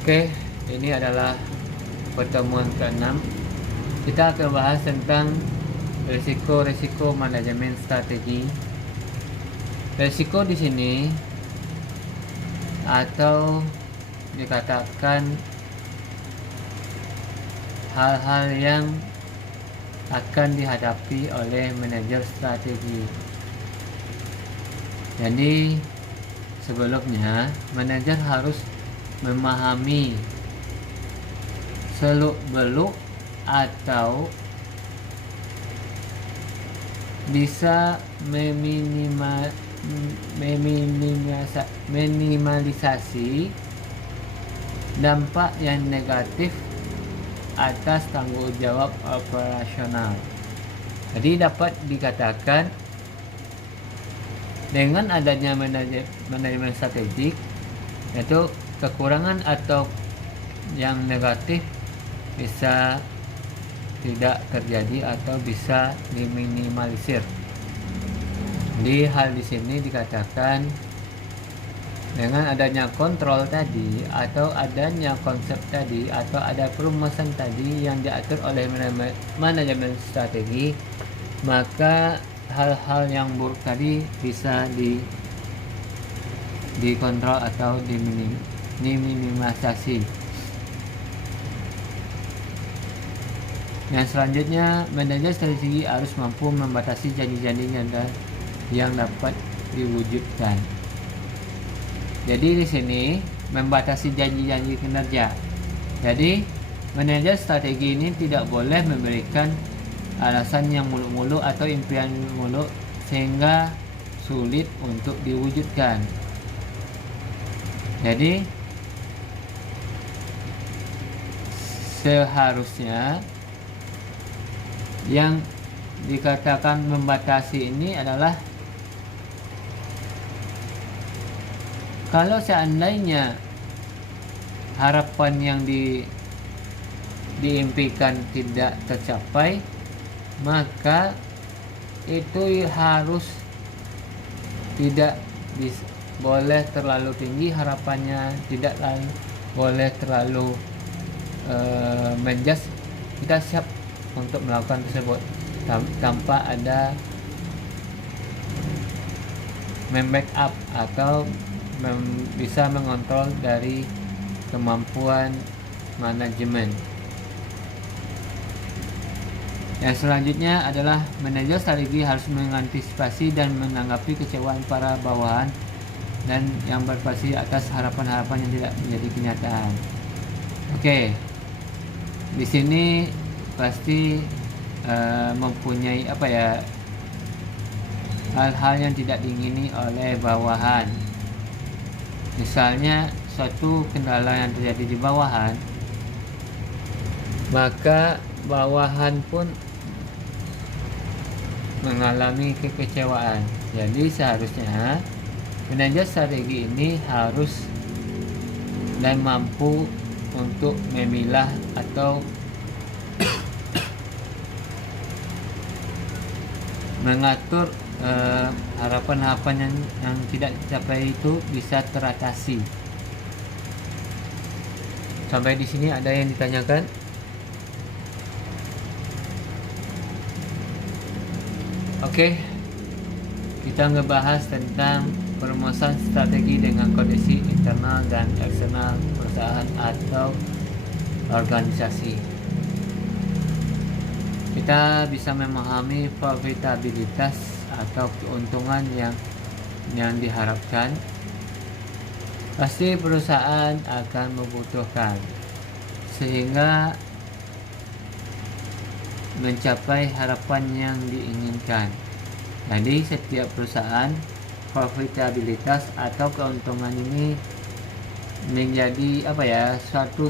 Oke, ini adalah pertemuan ke-6. Kita akan bahas tentang risiko-risiko manajemen strategi. Risiko di sini atau dikatakan hal-hal yang akan dihadapi oleh manajer strategi. Jadi sebelumnya manajer harus memahami seluk-beluk atau bisa minimalisasi dampak yang negatif atas tanggung jawab operasional. Jadi dapat dikatakan dengan adanya manajemen strategik, yaitu kekurangan atau yang negatif bisa tidak terjadi atau bisa diminimalisir. Di hal di sini dikatakan dengan adanya kontrol tadi atau adanya konsep tadi atau ada perumusan tadi yang diatur oleh manajemen strategi, maka hal-hal yang buruk tadi bisa dikontrol atau diminimalisasi. Yang selanjutnya, manajer strategi harus mampu membatasi janji-janjinya yang dapat diwujudkan. Jadi di sini membatasi janji-janji kinerja. Jadi manajer strategi ini tidak boleh memberikan alasan yang muluk-muluk atau impian muluk sehingga sulit untuk diwujudkan. Jadi seharusnya yang dikatakan membatasi ini adalah kalau seandainya harapan yang diimpikan tidak tercapai, maka itu harus tidak boleh terlalu tinggi harapannya, tidak boleh terlalu menjas. Kita siap untuk melakukan tersebut tanpa ada membackup atau bisa mengontrol dari kemampuan manajemen. Yang selanjutnya adalah manajer strategi harus mengantisipasi dan menanggapi kecewaan para bawahan dan yang berbasis atas harapan-harapan yang tidak menjadi kenyataan. Oke, di sini pasti mempunyai hal-hal yang tidak diingini oleh bawahan. Misalnya suatu kendala yang terjadi di bawahan, maka bawahan pun mengalami kekecewaan. Jadi seharusnya manajer strategi ini harus dan mampu untuk memilah atau mengatur harapan-harapan yang tidak tercapai itu bisa teratasi. Sampai di sini ada yang ditanyakan? Oke, kita ngebahas tentang perumusan strategi dengan kondisi internal dan eksternal perusahaan atau organisasi. Kita bisa memahami profitabilitas atau keuntungan yang diharapkan. Pasti perusahaan akan membutuhkan sehingga mencapai harapan yang diinginkan. Jadi setiap perusahaan profitabilitas atau keuntungan ini menjadi suatu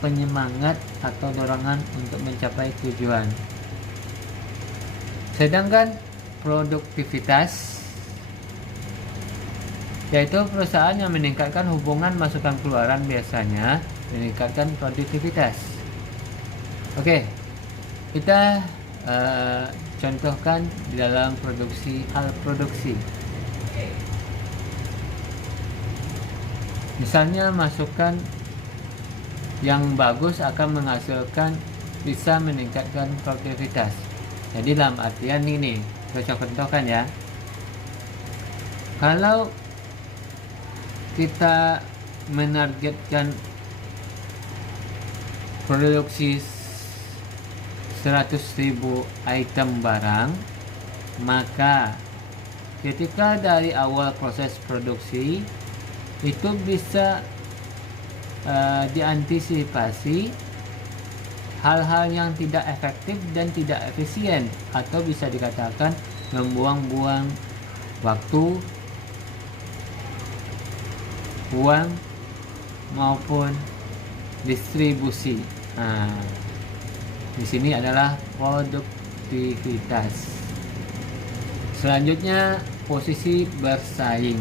penyemangat atau dorongan untuk mencapai tujuan. Sedangkan produktivitas yaitu perusahaan yang meningkatkan hubungan masukan keluaran biasanya meningkatkan produktivitas. Oke, kita contohkan di dalam hal produksi. Misalnya masukkan yang bagus akan menghasilkan, bisa meningkatkan produktivitas. Jadi dalam artian ini, saya contohkan ya, kalau kita menargetkan produksi 100.000 item barang, maka ketika dari awal proses produksi itu bisa diantisipasi hal-hal yang tidak efektif dan tidak efisien, atau bisa dikatakan membuang-buang waktu, uang maupun distribusi. Nah, di sini adalah produktivitas. Selanjutnya, posisi bersaing.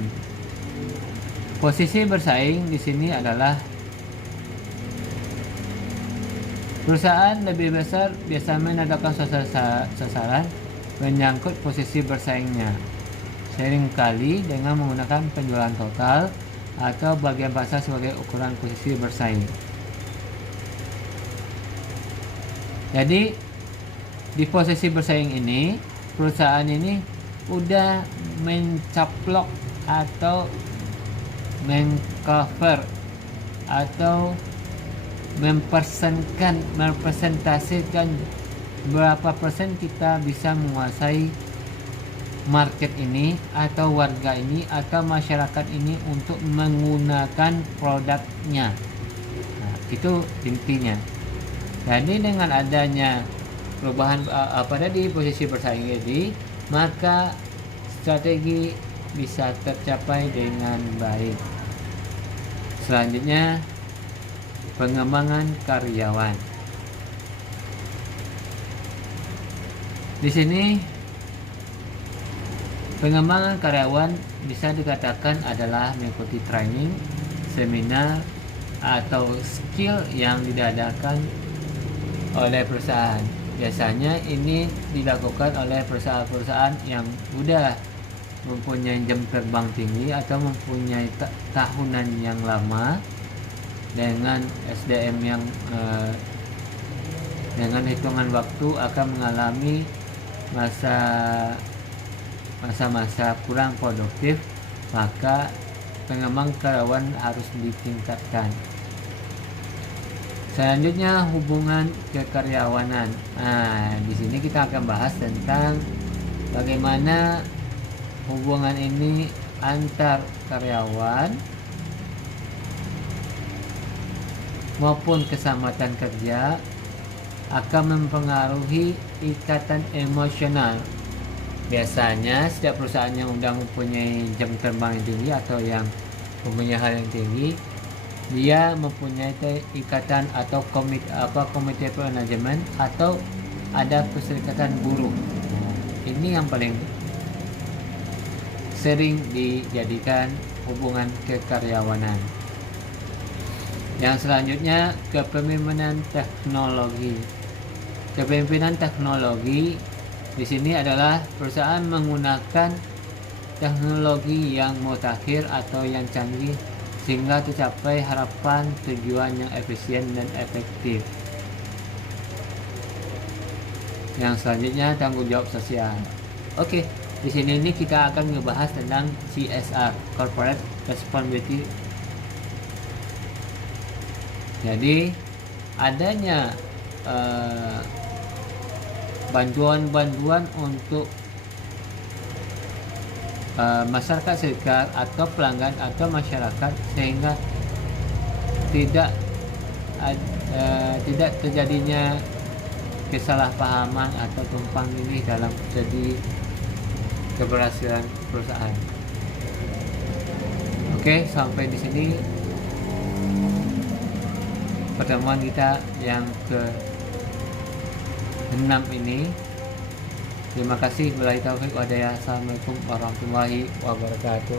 Posisi bersaing di sini adalah perusahaan lebih besar biasa menetapkan sasaran menyangkut posisi bersaingnya, seringkali dengan menggunakan penjualan total atau bagian pasar sebagai ukuran posisi bersaing. Jadi di posisi bersaing ini, perusahaan ini udah mencaplok atau mengcover atau merepresentasikan berapa persen kita bisa menguasai market ini atau warga ini atau masyarakat ini untuk menggunakan produknya. Nah, itu intinya. Jadi dengan adanya perubahan pada di posisi bersaing ini, maka strategi bisa tercapai dengan baik. Selanjutnya, pengembangan karyawan. Di sini pengembangan karyawan bisa dikatakan adalah mengikuti training, seminar, atau skill yang diadakan oleh perusahaan. Biasanya ini dilakukan oleh perusahaan-perusahaan yang udah mempunyai jam terbang tinggi atau mempunyai tahunan yang lama dengan SDM yang dengan hitungan waktu akan mengalami masa-masa kurang produktif, maka pengembangan karyawan harus ditingkatkan. Selanjutnya, hubungan kekaryawanan. Nah, di sini kita akan bahas tentang bagaimana hubungan ini antar karyawan maupun keselamatan kerja akan mempengaruhi ikatan emosional. Biasanya setiap perusahaan yang sudah mempunyai jam terbang yang tinggi atau yang mempunyai hal yang tinggi, dia mempunyai ikatan atau komite manajemen atau ada perserikatan buruh. Ini yang paling sering dijadikan hubungan kekaryawanan. Yang selanjutnya, kepemimpinan teknologi. Kepemimpinan teknologi di sini adalah perusahaan menggunakan teknologi yang mutakhir atau yang canggih sehingga tercapai harapan tujuan yang efisien dan efektif. Yang selanjutnya, tanggung jawab sosial. Oke, di sini ini kita akan ngebahas tentang CSR, Corporate Responsibility. Jadi adanya bantuan-bantuan untuk masyarakat sekitar atau pelanggan atau masyarakat sehingga tidak terjadinya kesalahpahaman atau tumpang tindih dalam jadi keberhasilan perusahaan. Oke, sampai di sini pertemuan kita yang ke-6 ini. Terima kasih. Wabillahi taufiq wa hidayah. Assalamualaikum warahmatullahi wabarakatuh.